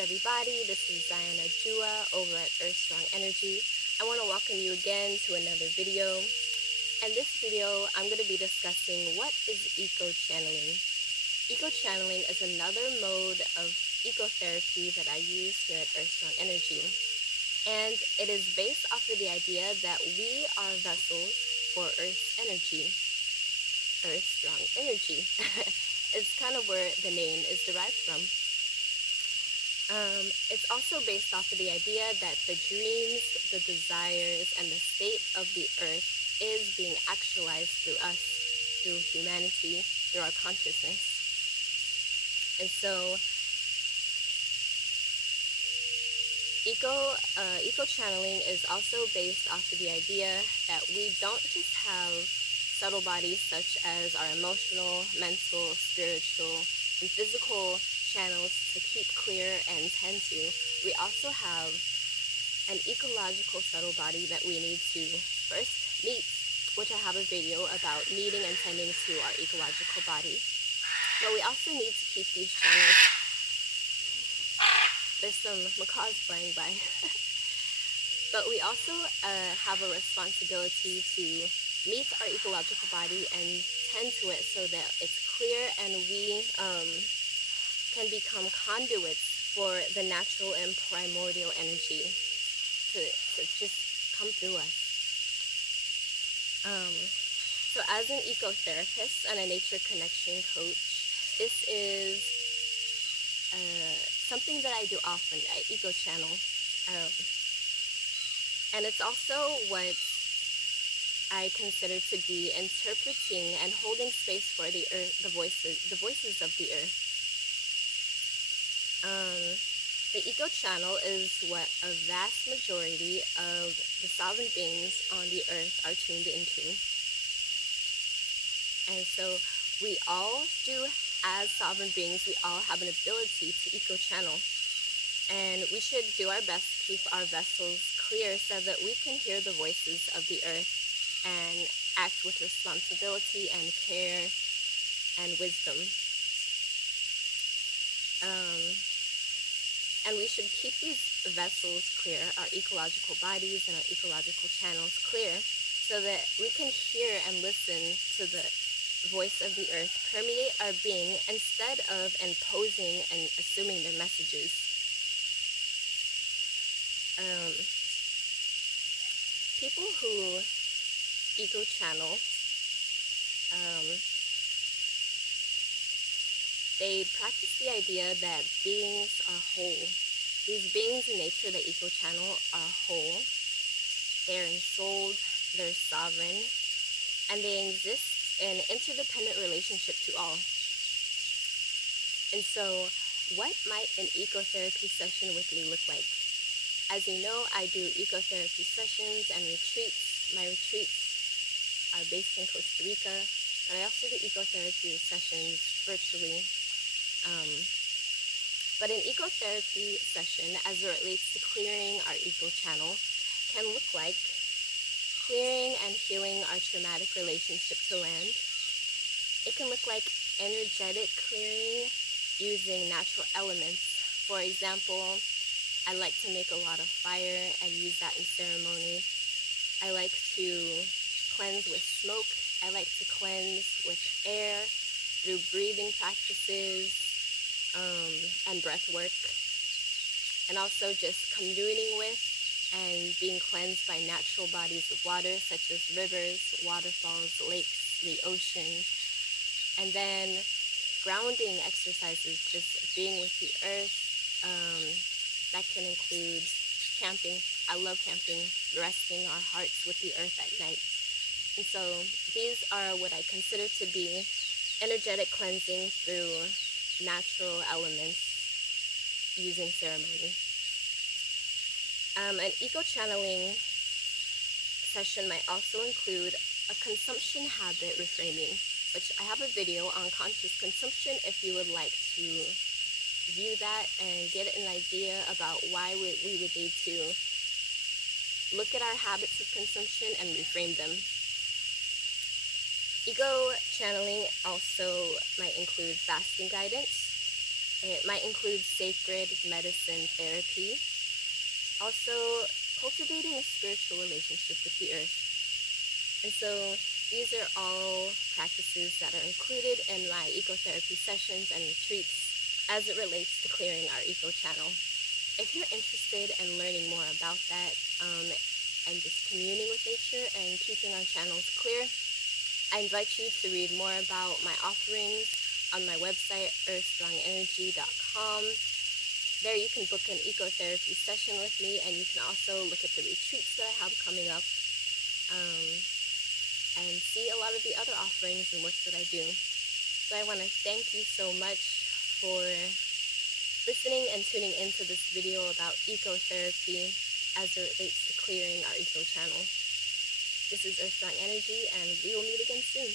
everybody? This is Diana Jua over at Earth Strong Energy. I want to welcome you again to another video. In this video, I'm going to be discussing what is eco-channeling. Eco-channeling is another mode of ecotherapy that I use here at Earth Strong Energy. And it is based off of the idea that we are vessels for Earth's energy. Earth Strong Energy. It's kind of where the name is derived from. It's also based off of the idea that the dreams, the desires, and the state of the earth is being actualized through us, through humanity, through our consciousness. And so, eco-channeling is also based off of the idea that we don't just have subtle bodies such as our emotional, mental, spiritual, and physical channels to keep clear and tend to. We also have an ecological subtle body that we need to first meet, which I have a video about meeting and tending to our ecological body. But we also need to keep these channels. There's some macaws flying by. But we also have a responsibility to meet our ecological body and tend to it so that it's clear and we can become conduits for the natural and primordial energy to just come through us. So as an ecotherapist and a nature connection coach, this is something that I do often. I eco-channel. And it's also what I consider to be interpreting and holding space for the earth, the voices of the earth. The eco-channel is what a vast majority of the sovereign beings on the earth are tuned into. And so we all do, as sovereign beings, we all have an ability to eco-channel. And we should do our best to keep our vessels clear so that we can hear the voices of the earth and act with responsibility and care and wisdom. And we should keep these vessels clear, our ecological bodies and our ecological channels clear, so that we can hear and listen to the voice of the earth permeate our being instead of imposing and assuming their messages. People who eco-channel, they practice the idea that beings are whole. These beings in nature that eco-channel are whole. They're ensouled, they're sovereign, and they exist in interdependent relationship to all. And so, what might an ecotherapy session with me look like? As you know, I do ecotherapy sessions and retreats. My retreats are based in Costa Rica, but I also do ecotherapy sessions virtually. But an ecotherapy session, as it relates to clearing our eco-channel, can look like clearing and healing our traumatic relationship to land. It can look like energetic clearing using natural elements. For example, I like to make a lot of fire and use that in ceremony. I like to cleanse with smoke. I like to cleanse with air through breathing practices and breath work, and also just communing with and being cleansed by natural bodies of water such as rivers, waterfalls, lakes, the ocean, and then grounding exercises, just being with the earth. That can include camping. I love camping, resting our hearts with the earth at night. And so these are what I consider to be energetic cleansing through natural elements using ceremony. An eco-channeling session might also include a consumption habit reframing, which I have a video on conscious consumption if you would like to view that and get an idea about why we would need to look at our habits of consumption and reframe them. Ego channeling also might include fasting guidance, It might include sacred medicine therapy, also cultivating a spiritual relationship with the earth. And so these are all practices that are included in my ecotherapy sessions and retreats as it relates to clearing our eco channel. If you're interested in learning more about that and just communing with nature and keeping our channels clear, I invite you to read more about my offerings on my website, earthstrongenergy.com. There you can book an ecotherapy session with me, and you can also look at the retreats that I have coming up and see a lot of the other offerings and work that I do. So I want to thank you so much for listening and tuning into this video about ecotherapy as it relates to clearing our eco channel. This is Earth Strong Energy, and we will meet again soon.